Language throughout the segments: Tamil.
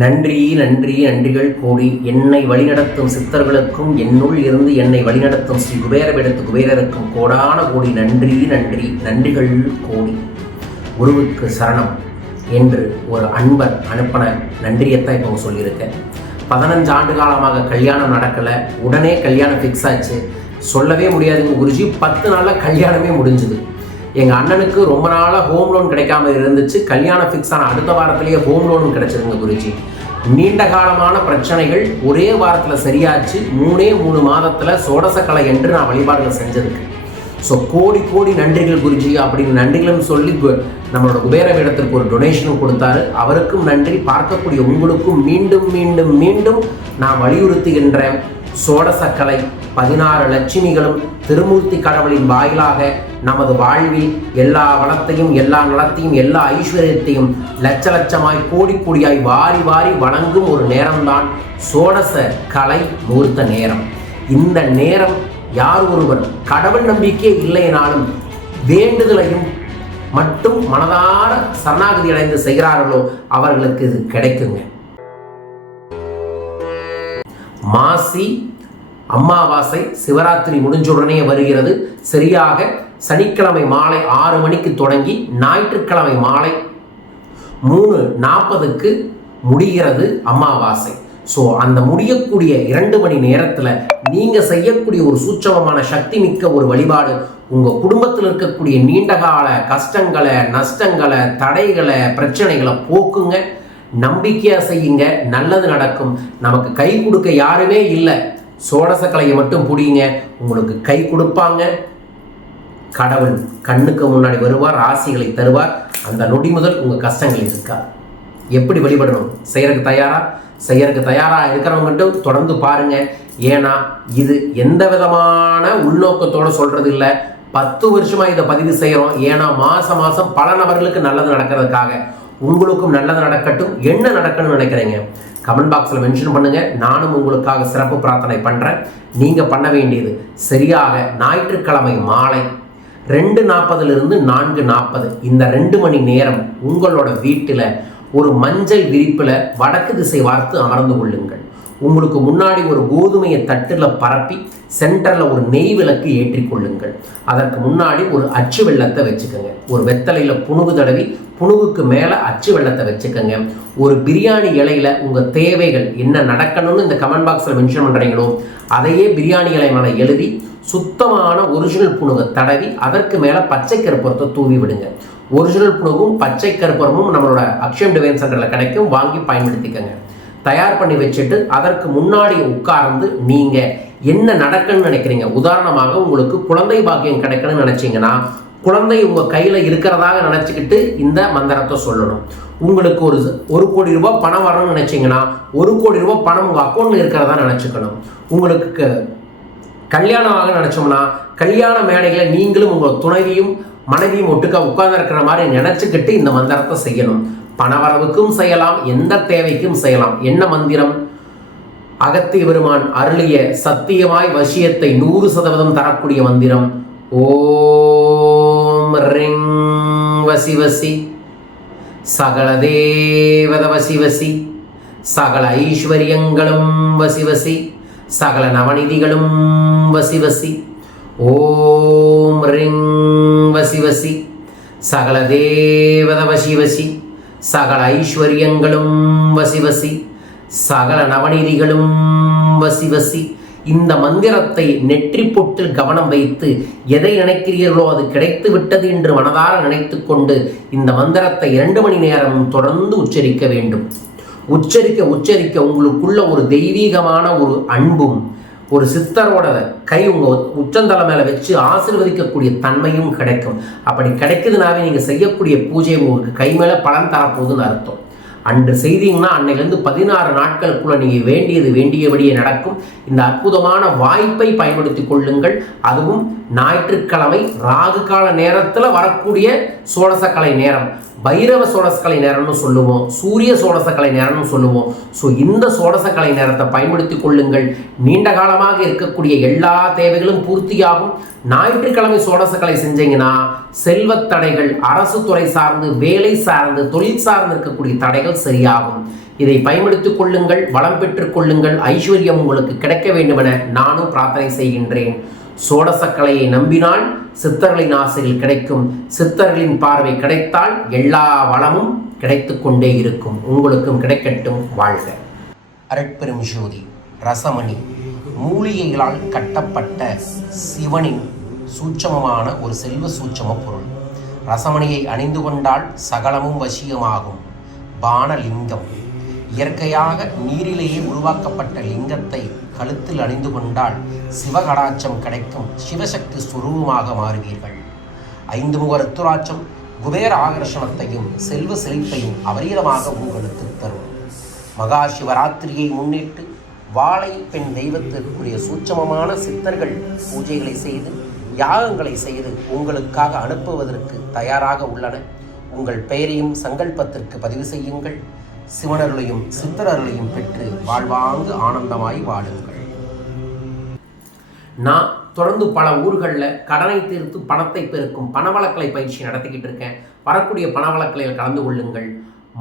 நன்றி நன்றி நன்றிகள் கோடி என்னை வழிநடத்தும் சித்தர்களுக்கும் என்னுள் இருந்து என்னை வழிநடத்தும் ஸ்ரீ குபேரவிடத்து குபேரருக்கும் கோடான கோடி நன்றி நன்றி நன்றிகள் கோடி குருவுக்கு சரணம் என்று ஒரு அன்பர் அனுப்பின நன்றியைத்தான் இப்போ சொல்லியிருக்கேன் பதினஞ்சு ஆண்டு காலமாக கல்யாணம் நடக்கலை. உடனே கல்யாணம் ஃபிக்ஸ் ஆச்சு. சொல்லவே முடியாதுங்க குருஜி. பத்து நாளில் கல்யாணமே முடிஞ்சுது. எங்கள் அண்ணனுக்கு ரொம்ப நாளாக ஹோம் லோன் கிடைக்காம இருந்துச்சு. கல்யாணம் ஃபிக்ஸ் ஆன அடுத்த வாரத்திலேயே ஹோம் லோன் கிடைச்சிருங்க குருஜி. நீண்ட காலமான பிரச்சனைகள் ஒரே வாரத்தில் சரியாச்சு. மூணே மூணு மாதத்தில் சோடசக்கலை என்று நான் வழிபாடுகள் செஞ்சதுக்கு ஸோ கோடி கோடி நன்றிகள் குருஜி. அப்படின்னு நன்றிகளும் சொல்லி நம்மளோட குபேர இடத்திற்கு ஒரு டொனேஷனும் கொடுத்தாரு. அவருக்கும் நன்றி. பார்க்கக்கூடிய உங்களுக்கும் மீண்டும் மீண்டும் மீண்டும் நான் வலியுறுத்துகின்ற சோடசக்கலை பதினாறு லட்சுமிகளும் திருமூர்த்தி கடவுளின் வாயிலாக நமது வாழ்வில் எல்லா வளத்தையும் எல்லா நலத்தையும் எல்லா ஐஸ்வர்யத்தையும் லட்ச லட்சமாய் கோடி கோடியாய் வாரி வாரி வணங்கும் ஒரு நேரம்தான் சோடச கலை முகூர்த்த நேரம். இந்த நேரம் யார் ஒருவர் கடவுள் நம்பிக்கை இல்லைனாலும் வேண்டுதலையும் மட்டும் மனதார சரணாகதி அடைந்து செய்கிறார்களோ அவர்களுக்கு இது கிடைக்குங்க. மாசி அமாவாசை சிவராத்திரி முடிஞ்ச உடனே வருகிறது. சரியாக சனிக்கிழமை மாலை ஆறு மணிக்கு தொடங்கி ஞாயிற்றுக்கிழமை மாலை மூணு நாற்பதுக்கு முடிகிறது அமாவாசை. ஸோ அந்த முடியக்கூடிய இரண்டு மணி நேரத்தில் நீங்கள் செய்யக்கூடிய ஒரு சூட்சமமான சக்தி மிக்க ஒரு வழிபாடு உங்கள் குடும்பத்தில் இருக்கக்கூடிய நீண்டகால கஷ்டங்களை நஷ்டங்களை தடைகளை பிரச்சனைகளை போக்குங்க. நம்பிக்கையாக செய்யுங்க. நல்லது நடக்கும். நமக்கு கை கொடுக்க யாருமே இல்லை. சோடசக்கலையை மட்டும் புடிங்க. உங்களுக்கு கை கொடுப்பாங்க. கடவுள் கண்ணுக்கு முன்னாடி வருவார் ஆசைகளை தருவார். அந்த நொடி முதல் உங்கள் கஷ்டங்கள் இருக்காது எப்படி வழிபடணும்? செய்யறதுக்கு தயாரா? செய்யறதுக்கு தயாரா இருக்கிறவங்க மட்டும் தொடர்ந்து பாருங்க. ஏன்னா இது எந்த விதமான உள்நோக்கத்தோடு சொல்றது இல்லை. பத்து வருஷமா இதை பதிவு செய்யறோம். ஏன்னா மாசம் மாசம் பல நபர்களுக்கு நல்லது நடக்கிறதுக்காக. உங்களுக்கும் நல்லது நடக்கட்டும். என்ன நடக்கணும்னு நினைக்கிறீங்க? கமெண்ட் பாக்ஸில் மென்ஷன் பண்ணுங்க. நானும் உங்களுக்காக சிறப்பு பிரார்த்தனை பண்றேன். நீங்க பண்ண வேண்டியது சரியாக ஞாயிற்றுக்கிழமை மாலை ரெண்டு நாற்பதுலேருந்து நான்கு நாற்பது. இந்த ரெண்டு மணி நேரம் உங்களோட வீட்டில் ஒரு மஞ்சள் விரிப்பில் வடக்கு திசை வார்த்து அமர்ந்து கொள்ளுங்கள். உங்களுக்கு முன்னாடி ஒரு கோதுமையை தட்டில் பரப்பி சென்டரில் ஒரு நெய் விளக்கு ஏற்றி கொள்ளுங்கள் அதற்கு முன்னாடி ஒரு அச்சு வெள்ளத்தை வச்சுக்கோங்க. ஒரு வெத்தலையில் புணுகு தடவி புணுகுக்கு மேலே அச்சு வெள்ளத்தை வச்சுக்கோங்க. ஒரு பிரியாணி இலையில உங்கள் தேவைகள் என்ன நடக்கணும்னு இந்த கமெண்ட் பாக்ஸில் மென்ஷன் பண்ணுறீங்களோ அதையே பிரியாணி இலை மேலே எழுதி சுத்தமான ஒரிஜினல் புணுகை தடவி அதற்கு மேலே பச்சை கருப்பரத்தை தூவி விடுங்க. ஒரிஜினல் புணுகும் பச்சை கருப்பரமும் நம்மளோட அக்ஷயம் டிவைன் சென்டரில் கிடைக்கும். வாங்கி பயன்படுத்திக்கங்க. தயார் பண்ணி வச்சுட்டு அதற்கு முன்னாடி உட்கார்ந்து நீங்கள் என்ன நடக்கணும்னு நினைக்கிறீங்க? உதாரணமாக உங்களுக்கு குழந்தை பாக்கியம் கிடைக்கணும்னு நினைச்சீங்கன்னா குழந்தை உங்கள் கையில் இருக்கிறதாக நினச்சிக்கிட்டு இந்த மந்திரத்தை சொல்லணும். உங்களுக்கு ஒரு ஒரு கோடி ரூபாய் பணம் வரணும்னு நினைச்சீங்கன்னா ஒரு கோடி ரூபாய் பணம் உங்கள் அக்கௌண்ட்டில் இருக்கிறதா நினச்சிக்கணும். உங்களுக்கு கல்யாணம் ஆக நினைச்சோம்னா கல்யாண மேடைகளை நீங்களும் உங்கள் துணைவியும் மனைவியும் ஒட்டுக்கா உட்கார்ந்து இருக்கிற மாதிரி நினைச்சுக்கிட்டு இந்த மந்திரத்தை செய்யணும். பணவரவுக்கும் செய்யலாம் எந்த தேவைக்கும் செய்யலாம். என்ன மந்திரம்? அகத்திய பெருமான் அருளிய சத்தியமாய் வசியத்தை நூறு சதவீதம் தரக்கூடிய மந்திரம். ஓம் ரிங் வசி வசி. சகல தேவத வசி வசி. சகல ஐஸ்வர்யங்களும் வசி வசி. சகல நவநிதிகளும் வசி வசி. ஓம் ரிங் வசி வசி. சகல தேவத வசி வசி. சகல ஐஸ்வர்யங்களும் வசிவசி சகல நவநிதிகளும் வசிவசி இந்த மந்திரத்தை நெற்றி பொட்டில் கவனம் வைத்து எதை நினைக்கிறீர்களோ அது கிடைத்து விட்டது என்று மனதார நினைத்து கொண்டு இந்த மந்திரத்தை இரண்டு மணி நேரம் தொடர்ந்து உச்சரிக்க வேண்டும். உச்சரிக்க உச்சரிக்க உங்களுக்குள்ள ஒரு தெய்வீகமான ஒரு அன்பும் ஒரு சித்தரோட கை உங்கள் உச்சந்தலை மேலே வச்சு ஆசீர்வதிக்கக்கூடிய தன்மையும் கிடைக்கும். அப்படி கிடைக்குதுனாவே நீங்கள் செய்யக்கூடிய பூஜை உங்களுக்கு கை மேலே பலன் தரப்போகுதுன்னு அர்த்தம். அன்று செய்தீங்கன்னா அன்னையிலேருந்து பதினாறு நாட்களுக்குள்ள நீங்கள் வேண்டியது வேண்டியபடியே நடக்கும். இந்த அற்புதமான வாய்ப்பை பயன்படுத்தி கொள்ளுங்கள். அதுவும் ஞாயிற்றுக்கிழமை ராகு கால நேரத்தில் வரக்கூடிய சோழசக்கலை நேரம். பைரவ சோழசக்கலை நேரம்னு சொல்லுவோம். சூரிய சோழசக்கலை நேரம்னு சொல்லுவோம். ஸோ இந்த சோடசக்கலை நேரத்தை பயன்படுத்தி கொள்ளுங்கள். நீண்ட காலமாக இருக்கக்கூடிய எல்லா தேவைகளும் பூர்த்தியாகும். ஞாயிற்றுக்கிழமை சோழசக்கலை செஞ்சீங்கன்னா செல்வத் தடைகள் அரசு துறை சார்ந்து வேலை சார்ந்து தொழில் சார்ந்து இருக்கக்கூடிய தடைகள் சரியாகும். இதை பயன்படுத்திக் கொள்ளுங்கள் வளம் பெற்றுக் கொள்ளுங்கள். ஐஸ்வர்யம் உங்களுக்கு கிடைக்க வேண்டுமென நானும் பிரார்த்தனை செய்கின்றேன். சோடசக்கலையை நம்பினால் சித்தர்களின் ஆசைகள் கிடைக்கும். சித்தர்களின் பார்வை கிடைத்தால் எல்லா வளமும் கிடைத்து கொண்டே இருக்கும். உங்களுக்கும் கிடைக்கட்டும் வாழ்க. அரட்பெரும் ஜோதி ரசமணி மூலிகைகளால் கட்டப்பட்ட சிவனின் சூட்சமமான ஒரு செல்வ சூட்சம பொருள். ரசமணியை அணிந்து கொண்டால் சகலமும் வசியமாகும். பானலிங்கம். இயற்கையாக நீரிலேயே உருவாக்கப்பட்ட லிங்கத்தை கழுத்தில் அணிந்து கொண்டால் சிவகடாட்சம் கிடைக்கும் சிவசக்தி சுரூபமாக மாறுவீர்கள். ஐந்து முக ருத்துராட்சம் குபேர ஆகர்ஷணத்தையும் செல்வ செழிப்பையும் அபரீதமாக உங்களுக்கு தரும். மகா சிவராத்திரியை முன்னிட்டு வாழை பெண் தெய்வத்திற்குரிய சூட்சமமான சித்தர்கள் பூஜைகளை செய்து யாகங்களை செய்து உங்களுக்காக அனுப்புவதற்கு தயாராக உள்ளன. உங்கள் பெயரையும் சங்கல்பத்திற்கு பதிவு செய்யுங்கள். சிவனருளையும் சித்தரருளையும் பெற்று வாழ்வாங்கு ஆனந்தமாய் வாழுங்கள். நான் தொடர்ந்து பல ஊர்களில் கடனை தீர்த்து பணத்தை பெருக்கும் பணவளக்கலை பயிற்சி நடத்திக்கிட்டு இருக்கேன். வரக்கூடிய பணவளக்கலையில் கலந்து கொள்ளுங்கள்.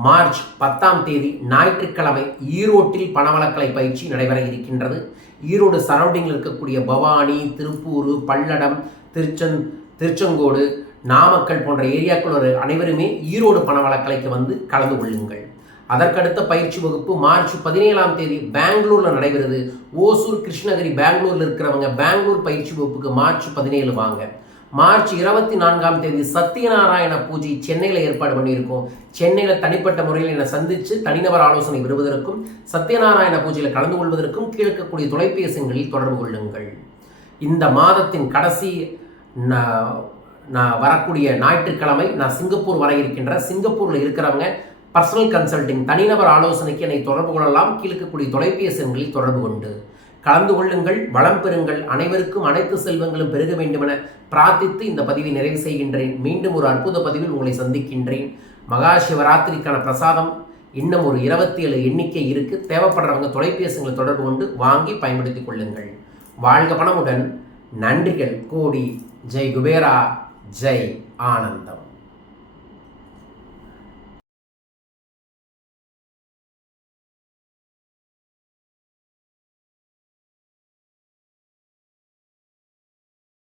மார்ச் பத்தாம் தேதி ஞாயிற்றுக்கிழமை ஈரோட்டில் பணவளக்கலை பயிற்சி நடைபெற இருக்கின்றது. ஈரோடு சரௌண்டிங்கில் இருக்கக்கூடிய பவானி திருப்பூர் பல்லடம் திருச்செந் திருச்செங்கோடு நாமக்கல் போன்ற ஏரியாக்கள் ஒரு அனைவருமே ஈரோடு பணவளக்கலைக்கு வந்து கலந்து கொள்ளுங்கள். அதற்கடுத்த பயிற்சி வகுப்பு மார்ச் பதினேழாம் தேதி பெங்களூரில் நடைபெறுது. ஓசூர் கிருஷ்ணகிரி பெங்களூரில் இருக்கிறவங்க பெங்களூர் பயிற்சி வகுப்புக்கு மார்ச் பதினேழு வாங்க. மார்ச் இருபத்தி நான்காம் தேதி சத்யநாராயண பூஜை சென்னையில் ஏற்பாடு பண்ணியிருக்கோம். சென்னையில் தனிப்பட்ட முறையில் என்னை சந்தித்து தனிநபர் ஆலோசனை பெறுவதற்கும் சத்யநாராயண பூஜையில் கலந்து கொள்வதற்கும் கீழ்க்கக்கூடிய தொலைபேசிகளில் தொடர்பு கொள்ளுங்கள். இந்த மாதத்தின் கடைசி நான் வரக்கூடிய ஞாயிற்றுக்கிழமை நான் சிங்கப்பூர் வர இருக்கின்ற சிங்கப்பூரில் இருக்கிறவங்க பர்சனல் கன்சல்டிங் தனிநபர் ஆலோசனைக்கு என்னை தொடர்பு கொள்ளலாம். கீழ்க்கக்கூடிய தொலைபேசி எண்களில் தொடர்பு கொண்டு. கலந்து கொள்ளுங்கள் வளம் பெறுங்கள். அனைவருக்கும் அனைத்து செல்வங்களும் பெருக வேண்டுமென பிரார்த்தித்து இந்த பதிவை நிறைவு செய்கின்றேன். மீண்டும் ஒரு அற்புத பதிவில் உங்களை சந்திக்கின்றேன். மகா சிவராத்திரிக்கான பிரசாதம் இன்னும் ஒரு இருபத்தி ஏழு எண்ணிக்கை இருக்கு. தேவைப்படுறவங்க தொலைபேசிகளை தொடர்பு கொண்டு வாங்கி பயன்படுத்திக் கொள்ளுங்கள். வாழ்க பணமுடன் நன்றிகள். கோடி. ஜெய் குபேரா. ஜெய் ஆனந்தம்.